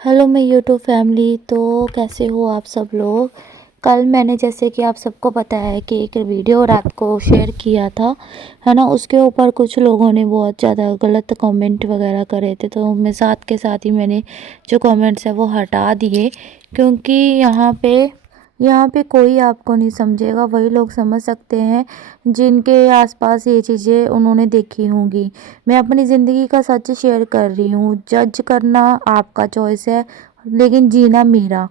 Hello मैं YouTube family. तो कैसे हो आप सब लोग। कल मैंने जैसे कि आप सबको पता है कि एक वीडियो रात को शेयर किया था, है ना। उसके ऊपर कुछ लोगों ने बहुत ज़्यादा गलत कमेंट वगैरह करे थे, तो मैं साथ के साथ ही मैंने जो कमेंट्स है वो हटा दिए। क्योंकि यहाँ पे कोई आपको नहीं समझेगा, वही लोग समझ सकते हैं जिनके आसपास ये चीज़ें उन्होंने देखी होंगी। मैं अपनी ज़िंदगी का सच शेयर कर रही हूँ, जज करना आपका चॉइस है लेकिन जीना मेरा।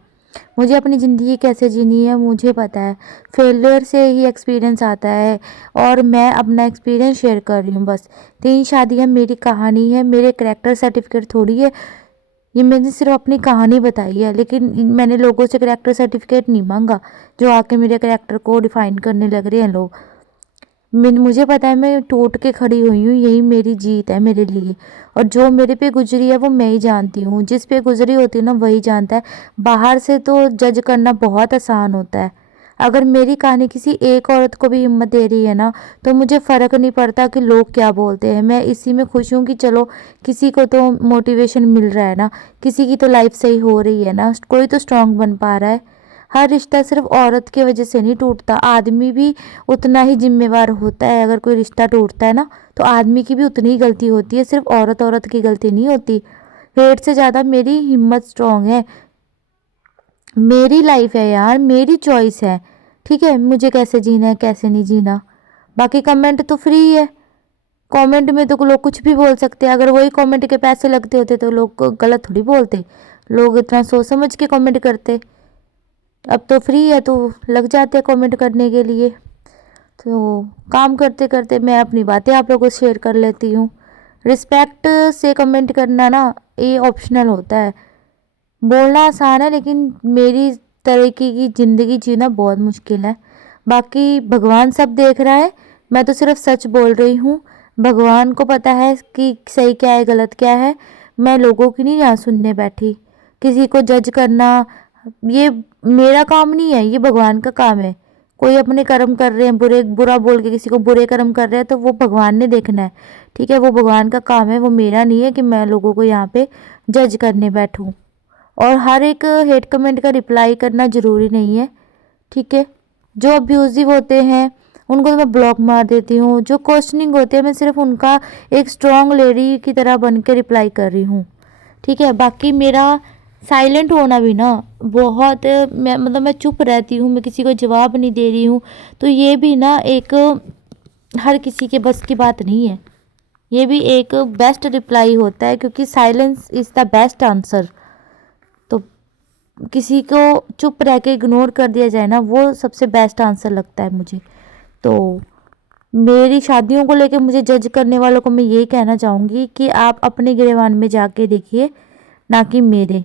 मुझे अपनी ज़िंदगी कैसे जीनी है मुझे पता है, फेलियर से ही एक्सपीरियंस आता है और मैं अपना एक्सपीरियंस शेयर कर रही हूँ बस। 3 शादियाँ मेरी कहानी है, मेरे करैक्टर सर्टिफिकेट थोड़ी है। ये मैंने सिर्फ अपनी कहानी बताई है, लेकिन मैंने लोगों से करैक्टर सर्टिफिकेट नहीं मांगा जो आके मेरे करैक्टर को डिफाइन करने लग रहे हैं लोग। मुझे पता है मैं टूट के खड़ी हुई हूँ, यही मेरी जीत है मेरे लिए। और जो मेरे पे गुजरी है वो मैं ही जानती हूँ, जिस पे गुजरी होती है ना वही जानता है। बाहर से तो जज करना बहुत आसान होता है। अगर मेरी कहानी किसी एक औरत को भी हिम्मत दे रही है ना, तो मुझे फ़र्क नहीं पड़ता कि लोग क्या बोलते हैं। मैं इसी में खुश हूँ कि चलो किसी को तो मोटिवेशन मिल रहा है ना, किसी की तो लाइफ सही हो रही है ना, कोई तो स्ट्रांग बन पा रहा है। हर रिश्ता सिर्फ औरत की वजह से नहीं टूटता, आदमी भी उतना ही जिम्मेवार होता है। अगर कोई रिश्ता टूटता है ना, तो आदमी की भी उतनी ही गलती होती है, सिर्फ औरत औरत की गलती नहीं होती। हेट से ज़्यादा मेरी हिम्मत स्ट्रांग है। मेरी लाइफ है यार, मेरी चॉइस है। ठीक है, मुझे कैसे जीना है कैसे नहीं जीना। बाकी कमेंट तो फ्री है, कमेंट में तो लोग कुछ भी बोल सकते हैं। अगर वही कमेंट के पैसे लगते होते तो लोग गलत थोड़ी बोलते, लोग इतना सोच समझ के कमेंट करते। अब तो फ्री है तो लग जाते हैं कमेंट करने के लिए। तो काम करते करते मैं अपनी बातें आप लोगों से शेयर कर लेती हूँ। रिस्पेक्ट से कमेंट करना ना, ये ऑप्शनल होता है। बोलना आसान है लेकिन मेरी तरीके की ज़िंदगी जीना बहुत मुश्किल है। बाकी भगवान सब देख रहा है, मैं तो सिर्फ सच बोल रही हूँ। भगवान को पता है कि सही क्या है गलत क्या है। मैं लोगों की नहीं यहाँ सुनने बैठी। किसी को जज करना ये मेरा काम नहीं है, ये भगवान का काम है। कोई अपने कर्म कर रहे हैं, बुरा बोल के किसी को बुरे कर्म कर रहे हैं, तो वो भगवान ने देखना है। ठीक है, वो भगवान का काम है, वो मेरा नहीं है कि मैं लोगों को यहाँ पे जज करने बैठूँ। और हर एक हेट कमेंट का रिप्लाई करना ज़रूरी नहीं है। ठीक है, जो अब्यूज़िव होते हैं उनको तो मैं ब्लॉक मार देती हूँ। जो क्वेश्चनिंग होते हैं मैं सिर्फ उनका एक स्ट्रॉन्ग लेडी की तरह बन के रिप्लाई कर रही हूँ। ठीक है, बाकी मेरा साइलेंट होना भी ना बहुत, मैं चुप रहती हूँ, मैं किसी को जवाब नहीं दे रही हूँ। तो ये भी ना एक हर किसी के बस की बात नहीं है। ये भी एक बेस्ट रिप्लाई होता है, क्योंकि silence is the best answer. तो किसी को चुप रह के इग्नोर कर दिया जाए ना, वो सबसे बेस्ट आंसर लगता है मुझे। तो मेरी शादियों को लेकर मुझे जज करने वालों को मैं यही कहना चाहूँगी कि आप अपने गिरेबान में जाके देखिए, ना कि मेरे।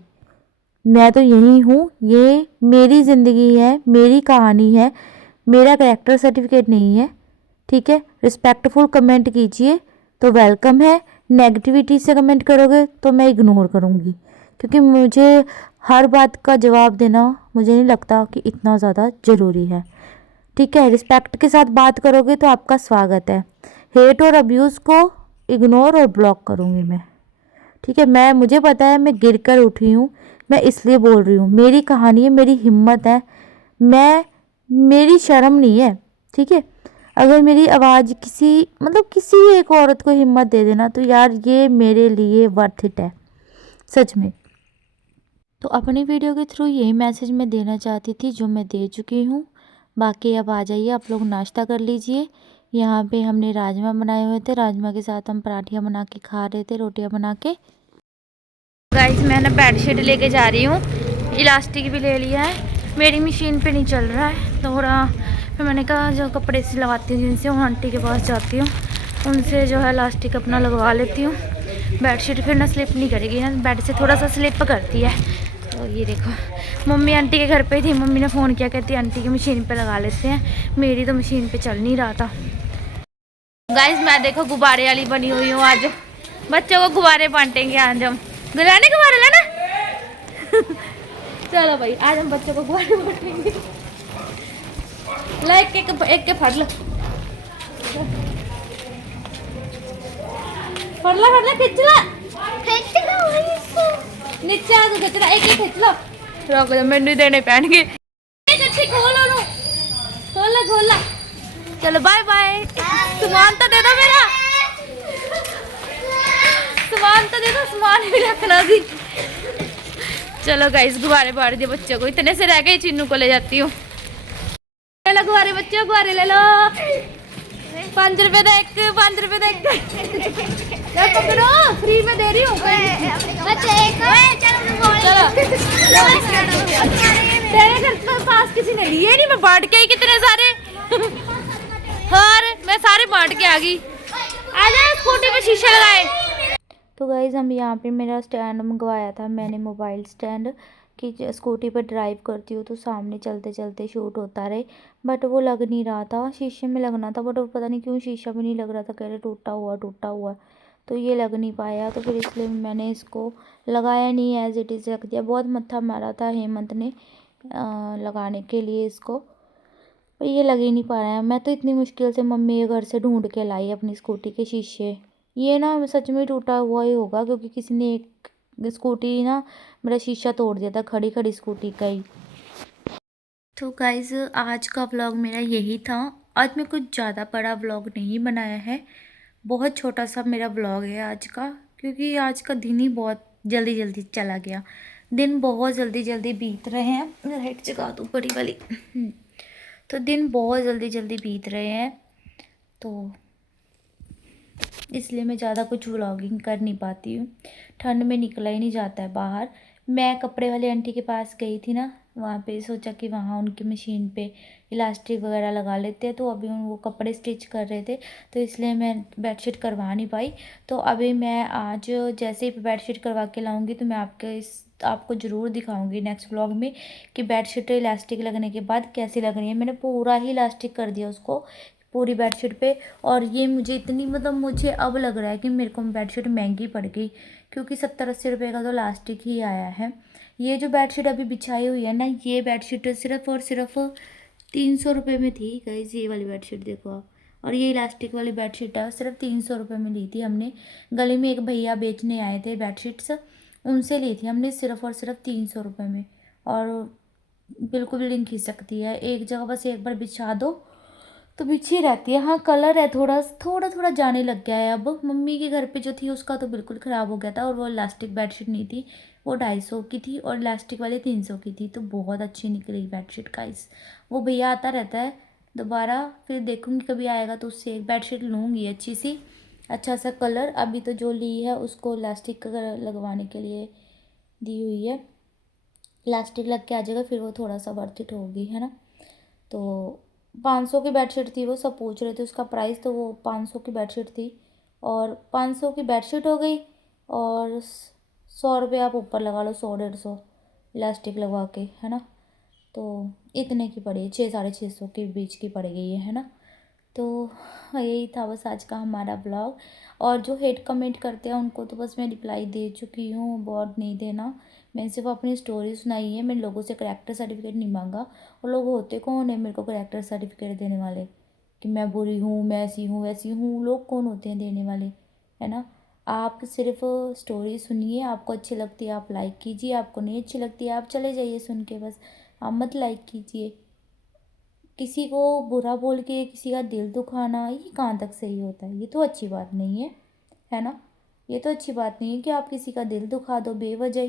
मैं तो यही हूँ, ये मेरी ज़िंदगी है, मेरी कहानी है, मेरा कैरेक्टर सर्टिफिकेट नहीं है। ठीक है, रिस्पेक्टफुल कमेंट कीजिए तो वेलकम है। नेगेटिविटी से कमेंट करोगे तो मैं इग्नोर करूँगी, क्योंकि मुझे हर बात का जवाब देना मुझे नहीं लगता कि इतना ज़्यादा ज़रूरी है। ठीक है, रिस्पेक्ट के साथ बात करोगे तो आपका स्वागत है। हेट और अब्यूज़ को इग्नोर और ब्लॉक करूँगी मैं। ठीक है, मुझे पता है मैं गिर कर उठी हूँ, मैं इसलिए बोल रही हूँ। मेरी कहानी है, मेरी हिम्मत है, मैं मेरी शर्म नहीं है। ठीक है, अगर मेरी आवाज़ किसी एक औरत को हिम्मत दे देना, तो यार ये मेरे लिए वर्थ इट है सच में। तो अपनी वीडियो के थ्रू यही मैसेज मैं देना चाहती थी, जो मैं दे चुकी हूँ। बाकी अब आ जाइए आप लोग, नाश्ता कर लीजिए। यहाँ पे हमने राजमा बनाए हुए थे, राजमा के साथ हम पराठियाँ बना के खा रहे थे, रोटियाँ बना के। गाइस मैं ना बेडशीट लेके जा रही हूँ, इलास्टिक भी ले लिया है। मेरी मशीन पे नहीं चल रहा है थोड़ा, फिर मैंने कहा जो कपड़े सिलवाती हूँ जिनसे, वो आंटी के पास जाती हूँ, उनसे जो है इलास्टिक अपना लगवा लेती हूँ। बेडशीट फिर ना स्लिप नहीं करेगी ना, बेड से थोड़ा सा स्लिप करती है। तो ये देखो, मम्मी आंटी के घर पे थी, मम्मी ने फ़ोन किया, कहती आंटी की मशीन पे लगा लेते हैं। मेरी तो मशीन पे चल नहीं रहा था। गाइस मैं देखो गुब्बारे वाली बनी हुई हूँ आज, बच्चों को गुब्बारे बांटेंगे आज हम। गुलाने गुब्बारे लेना चलो भाई, आज हम बच्चों को गुब्बारे बांटेंगे। ला एक के फड़ लो, फड़ ला खिंच ला। नीचे आ तू खिचना एक ही खिच लो रोक दो मैंने देने पैणगे अच्छी खोल लो खोल ला चलो बाय बाय सामान तो दे दो मेरा सामान तो दे दो सामान भी रखना थी चलो गाइस गुब्बारे बांट दिए बच्चों को इतने से रह गए चिन्नू को ले जाती हूँ ले लो गुब्बारे बच्चों गुब्बारे ले लो 5 रुपए का एक 5 रुपए का एक पकड़ो फ्री में दे रही हूँ चलो तेरे घर के पास किसी ने लिए नहीं मैं बांट के आई कितने सारे और मैं सारे बांट के आ गई आ जाए स्कूटी पे शीशा लगाए तो गाइज़ हम यहाँ पे मेरा स्टैंड मंगवाया था मैंने मोबाइल स्टैंड कि स्कूटी पर ड्राइव करती हूँ तो सामने चलते चलते शूट होता रहे बट वो लग नहीं रहा था शीशे में लगना था बट वो पता नहीं क्यों शीशा भी नहीं लग रहा था कह रहे टूटा हुआ तो ये लग नहीं पाया तो फिर इसलिए मैंने इसको लगाया नहीं एज इट इज़ रख दिया बहुत मत्था मारा था हेमंत ने लगाने के लिए इसको पर ये लग ही नहीं पा रहा है मैं तो इतनी मुश्किल से मम्मी के घर से ढूंढ के लाई अपनी स्कूटी के शीशे ये ना सच में टूटा हुआ ही होगा क्योंकि किसी ने एक स्कूटी ना मेरा शीशा तोड़ दिया था खड़ी खड़ी स्कूटी का ही तो गाइज़ आज का व्लॉग मेरा यही था आज मैं कुछ ज़्यादा बड़ा व्लॉग नहीं बनाया है बहुत छोटा सा मेरा व्लॉग है आज का क्योंकि आज का दिन ही बहुत जल्दी जल्दी चला गया दिन बहुत जल्दी जल्दी बीत रहे हैं लाइट जगा दूँ बड़ी वाली तो दिन बहुत जल्दी जल्दी बीत रहे हैं तो इसलिए मैं ज़्यादा कुछ व्लॉगिंग कर नहीं पाती हूँ ठंड में निकला ही नहीं जाता है बाहर मैं कपड़े वाली आंटी के पास गई थी ना वहाँ पे सोचा कि वहाँ उनकी मशीन पे इलास्टिक वगैरह लगा लेते हैं तो अभी वो कपड़े स्टिच कर रहे थे तो इसलिए मैं बेडशीट करवा नहीं पाई तो अभी मैं आज जैसे ही बेडशीट करवा के लाऊंगी तो मैं आपको ज़रूर दिखाऊंगी नेक्स्ट व्लॉग में कि बेडशीट इलास्टिक लगने के बाद कैसी लग रही है मैंने पूरा ही इलास्टिक कर दिया उसको पूरी बेडशीट पे और ये मुझे इतनी मतलब मुझे अब लग रहा है कि मेरे को बेडशीट महंगी पड़ गई क्योंकि 70-80 रुपये का तो लास्टिक ही आया है ये जो बेडशीट अभी बिछाई हुई है ना ये बेडशीट सिर्फ और सिर्फ 300 रुपये में थी गाइस ये वाली बेडशीट देखो आप और ये इलास्टिक वाली बेडशीट है सिर्फ 300 रुपये में ली थी हमने गली में एक भैया बेचने आए थे बेडशीट्स उनसे ली थी हमने सिर्फ और सिर्फ 300 रुपये में और बिल्कुल भी नहीं खींच सकती है एक जगह बस एक बार बिछा दो तो बिछी रहती है हाँ कलर है थोड़ा थोड़ा जाने लग गया है अब मम्मी के घर पे जो थी उसका तो बिल्कुल ख़राब हो गया था और वो इलास्टिक बेडशीट नहीं थी वो 250 की थी और इलास्टिक वाले 300 की थी तो बहुत अच्छी निकली बेडशीट का इस वो भैया आता रहता है दोबारा फिर देखूँगी कभी आएगा तो उससे एक बेडशीट लूँगी अच्छी सी अच्छा सा कलर अभी तो जो ली है उसको इलास्टिक लगवाने के लिए दी हुई है इलास्टिक लग के आ जाएगा फिर वो थोड़ा सा वर्थ इट होगी है ना तो 500 की बेडशीट थी वो सब पूछ रहे थे उसका प्राइस तो वो 500 की बेडशीट थी और 500 की बेडशीट हो गई और 100 रुपये आप ऊपर लगा लो 100-150 इलास्टिक लगवा के है ना तो इतने की पड़ी 600-650 के बीच की पड़ गई है ना तो यही था बस आज का हमारा ब्लॉग और जो हेट कमेंट करते हैं उनको तो बस मैं रिप्लाई दे चुकी हूँ बहुत नहीं देना मैंने सिर्फ अपनी स्टोरी सुनाई है मैंने लोगों से करैक्टर सर्टिफिकेट नहीं मांगा और लोग होते कौन है मेरे को करैक्टर सर्टिफिकेट देने वाले कि मैं बुरी हूँ मैं ऐसी हूँ वैसी हूँ लोग कौन होते हैं देने वाले है ना आप सिर्फ स्टोरी सुनिए आपको अच्छी लगती है आप लाइक कीजिए आपको नहीं अच्छी लगती है आप चले जाइए सुन के बस आप मत लाइक कीजिए किसी को बुरा बोल के किसी का दिल दुखाना ये कहाँ तक सही होता है ये तो अच्छी बात नहीं है ना ये तो अच्छी बात नहीं है कि आप किसी का दिल दुखा दो बेवजह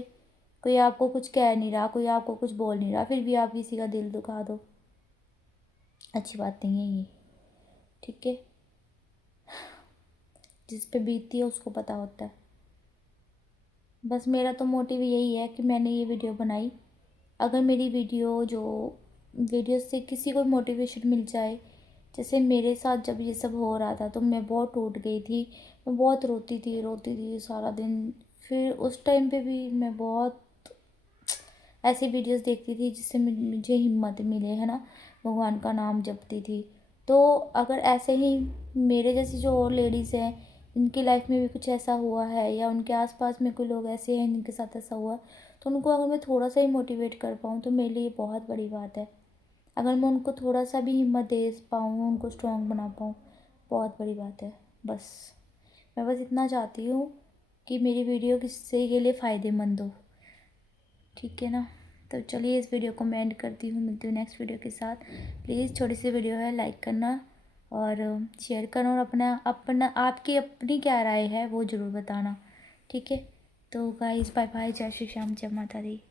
कोई आपको कुछ कह नहीं रहा कोई आपको कुछ बोल नहीं रहा फिर भी आप किसी का दिल दुखा दो अच्छी बात नहीं है ये ठीक है जिस पे बीतती है उसको पता होता है बस मेरा तो मोटिव यही है कि मैंने ये वीडियो बनाई अगर मेरी वीडियो से किसी को मोटिवेशन मिल जाए जैसे मेरे साथ जब ये सब हो रहा था तो मैं बहुत टूट गई थी मैं बहुत रोती थी सारा दिन फिर उस टाइम पे भी मैं बहुत ऐसी वीडियोस देखती थी जिससे मुझे हिम्मत मिले है ना भगवान का नाम जपती थी तो अगर ऐसे ही मेरे जैसी जो और लेडीज़ हैं जिनकी लाइफ में भी कुछ ऐसा हुआ है या उनके आसपास में कोई लोग ऐसे हैं जिनके साथ ऐसा हुआ है तो उनको अगर मैं थोड़ा सा ही मोटिवेट कर पाऊँ तो मेरे लिए बहुत बड़ी बात है अगर मैं उनको थोड़ा सा भी हिम्मत दे पाऊँ उनको स्ट्रॉन्ग बना पाऊँ बहुत बड़ी बात है मैं बस इतना चाहती हूँ कि मेरी वीडियो किसी के लिए फ़ायदेमंद हो ठीक है ना। तो चलिए इस वीडियो को मैं एंड करती हूँ, मिलती हूँ नेक्स्ट वीडियो के साथ। प्लीज़ छोटी सी वीडियो है, लाइक करना और शेयर करना, और अपना अपना आपकी अपनी क्या राय है वो ज़रूर बताना। ठीक है, तो गाइस बाय बाय, जय श्री श्याम, जय माता दी।